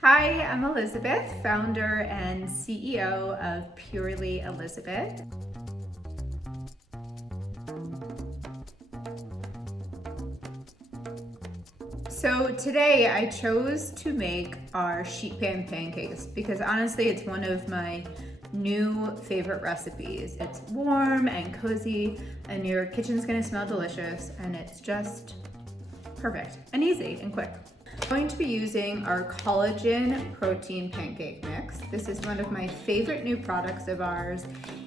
Hi, I'm Elizabeth, founder and CEO of Purely Elizabeth. So today I chose to make our sheet pan pancakes because honestly it's one of my new favorite recipes. It's warm and cozy and your kitchen's gonna smell delicious and it's just perfect and easy and quick. I'm going to be using our collagen protein pancake mix. This is one of my favorite new products of ours.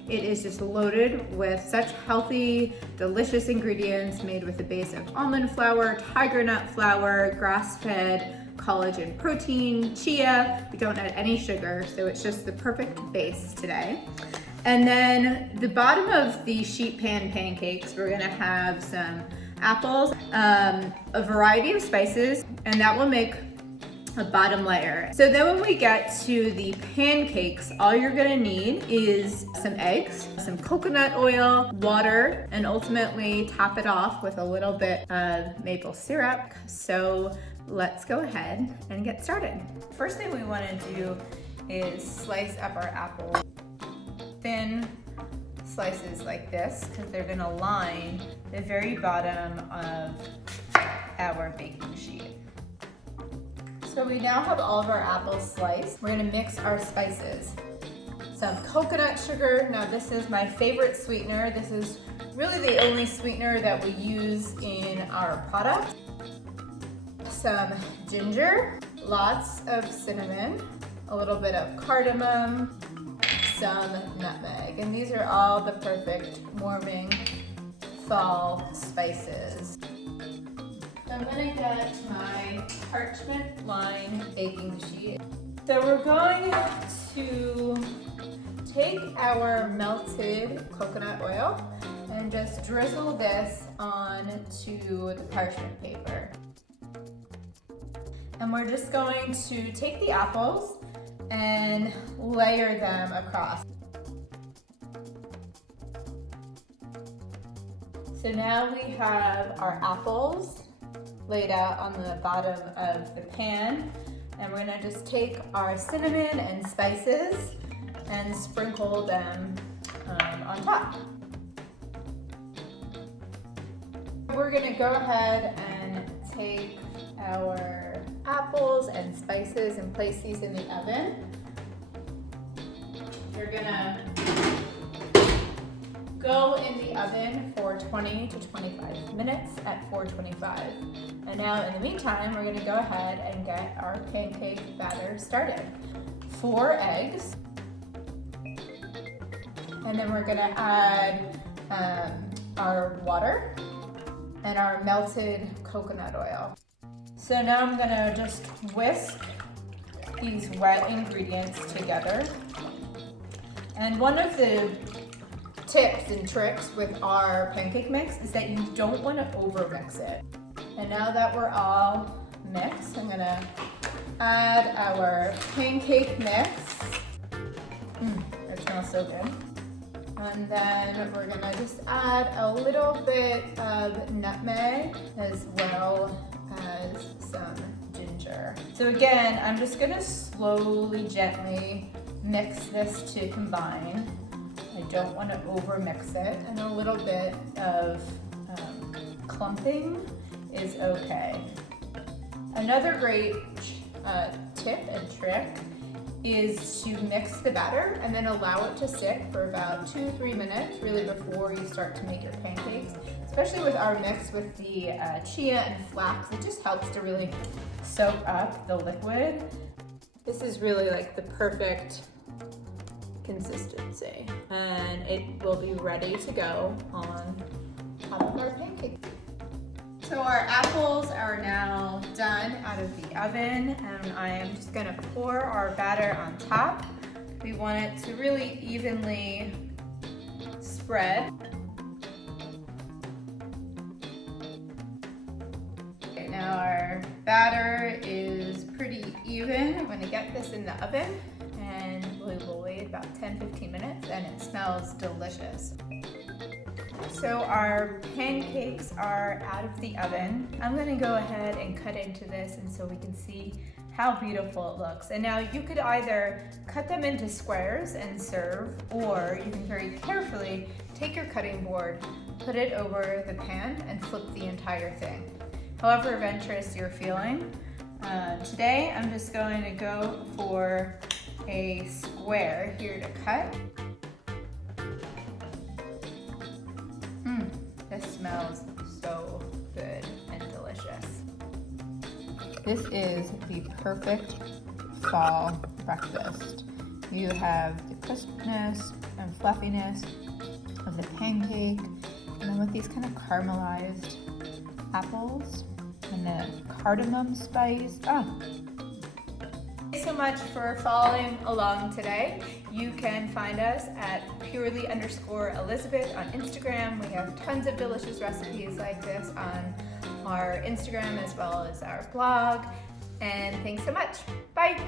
It is just loaded with such healthy, delicious ingredients made with a base of almond flour, tiger nut flour, grass-fed collagen protein, chia. We don't add any sugar, so it's just the perfect base today. And then the bottom of the sheet pan pancakes, we're gonna have some apples, a variety of spices, and that will make a bottom layer. So then when we get to the pancakes, all you're gonna need is some eggs, some coconut oil, water, and ultimately top it off with a little bit of maple syrup. So let's go ahead and get started. First thing we wanna do is slice up our apple thin slices like this because they're gonna line the very bottom of our baking sheet. So we now have all of our apples sliced. We're gonna mix our spices. Some coconut sugar. Now this is my favorite sweetener. This is really the only sweetener that we use in our product. Some ginger, lots of cinnamon, a little bit of cardamom, some nutmeg, and these are all the perfect warming fall spices. So I'm gonna get my parchment lined baking sheet. So we're going to take our melted coconut oil and just drizzle this onto the parchment paper. And we're just going to take the apples and layer them across. So now we have our apples laid out on the bottom of the pan, and we're gonna just take our cinnamon and spices and sprinkle them on top. We're gonna go ahead and take our apples and spices and place these in the oven. You're gonna go in the oven for 20 to 25 minutes at 425. And now in the meantime, we're gonna go ahead and get our pancake batter started. 4 eggs. And then we're gonna add our water and our melted coconut oil. So now I'm gonna just whisk these wet ingredients together. And one of the tips and tricks with our pancake mix is that you don't wanna over mix it. And now that we're all mixed, I'm gonna add our pancake mix. It smells so good. And then we're gonna just add a little bit of nutmeg as well as some ginger. So again, I'm just gonna slowly, gently mix this to combine. I don't want to over mix it, and a little bit of clumping is okay. Another great tip and trick is to mix the batter and then allow it to sit for about 2-3 minutes really before you start to make your pancakes. Especially with our mix with the chia and flax, it just helps to really soak up the liquid. This is really like the perfect consistency, and it will be ready to go on top of our pancake. So our apples are now done out of the oven, and I am just gonna pour our batter on top. We want it to really evenly spread. Okay, now our batter is pretty even. I'm gonna get this in the oven, and we will wait about 10-15 minutes, and it smells delicious. So our pancakes are out of the oven. I'm gonna go ahead and cut into this and so we can see How beautiful it looks. And now you could either cut them into squares and serve, or you can very carefully take your cutting board, put it over the pan, and flip the entire thing. However adventurous you're feeling. Today I'm just going to go for a square here to cut. This smells so good and delicious. This is the perfect fall breakfast. You have the crispness and fluffiness of the pancake, and then with these kind of caramelized apples and the cardamom spice. Thanks so much for following along today. You can find us at purely_Elizabeth on Instagram. We have tons of delicious recipes like this on our Instagram as well as our blog. And thanks so much. Bye.